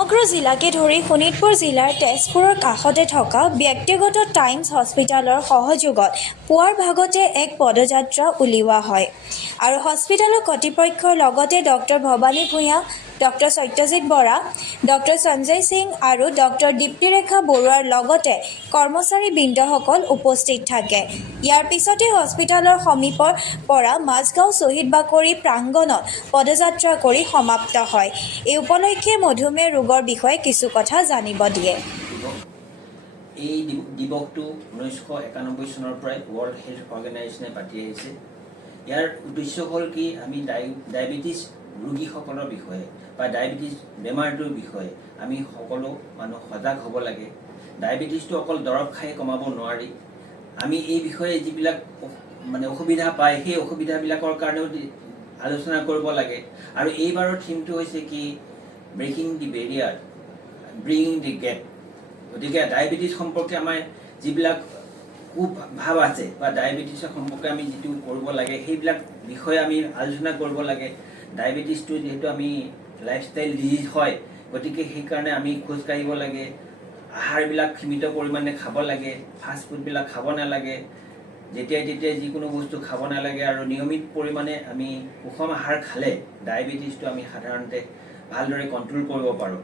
সমগ্ৰ জিলাকে ধৰি শোণিতপুৰ জিলাৰ তেজপুৰৰ কাষতে থকা ব্যক্তিগত টাইমছ হস্পিটালৰ সহযোগত পুৱাৰ ভাগতে এক পদযাত্ৰা উলিওৱা হয় আৰু হস্পিটালৰ কৰ্তৃপক্ষৰ লগতে doctor Bhabani Bhuyan, doctor Satyajit Bora, doctor Sanjay Singh আৰু ডক্টৰ দীপ্তিৰেখা বৰুৱাৰ লগতে কৰ্মচাৰীবৃন্দসকল উপস্থিত থাকে। ইয়াৰ পিছতে হস্পিটালৰ সমীপৰ পৰা মাজগাঁও শ্বহীদ বাকৰি প্ৰাংগণত পদযাত্ৰা কৰি সমাপ্ত হয়। এই উপলক্ষে মধুমেহ ৰোগৰ বিষয়ে কিছু কথা জানিব দিয়ে। এই দিৱসটো 1991 চনৰ পৰাই ৱৰ্ল্ড হেল্থ অৰ্গেনাইজেশ্যনে পাতি আহিছে। ইয়াৰ উদ্দেশ্য হ'ল কি আমি ডায়েবেটিছ ৰোগীসকলৰ বিষয়ে বা ডায়েবেটিছ বেমাৰটোৰ বিষয়ে আমি সকলো মানুহ সজাগ হ'ব লাগে। ডায়েবেটিছটো অকল দৰৱ খাই কমাব নোৱাৰি। আমি এই বিষয়ে যিবিলাক অসুবিধা পায় সেই অসুবিধাবিলাকৰ কাৰণেও আলোচনা কৰিব লাগে। আৰু এইবাৰৰ থিমটো হৈছে কি ব্ৰেকিং দি বেৰিয়াৰ, ব্ৰিঙিং দি গেপ। গতিকে ডায়েবেটিছ সম্পৰ্কে আমাৰ যিবিলাক কুভাৱ আছে বা ডায়েবেটিছৰ সম্পৰ্কে আমি যিটো কৰিব লাগে সেইবিলাক বিষয়ে আমি আলোচনা কৰিব লাগে। ডায়েবেটিছটো যিহেতু আমি লাইফষ্টাইল ডিজিজ হয়, গতিকে সেইকাৰণে আমি খোজকাঢ়িব লাগে, আহাৰবিলাক সীমিত পৰিমাণে খাব লাগে, ফাষ্ট ফুডবিলাক খাব নালাগে, যেতিয়াই তেতিয়াই যিকোনো বস্তু খাব নালাগে আৰু নিয়মিত পৰিমাণে আমি সুষম আহাৰ খালে ডায়েবেটিছটো আমি সাধাৰণতে ভালদৰে কণ্ট্ৰল কৰিব পাৰোঁ।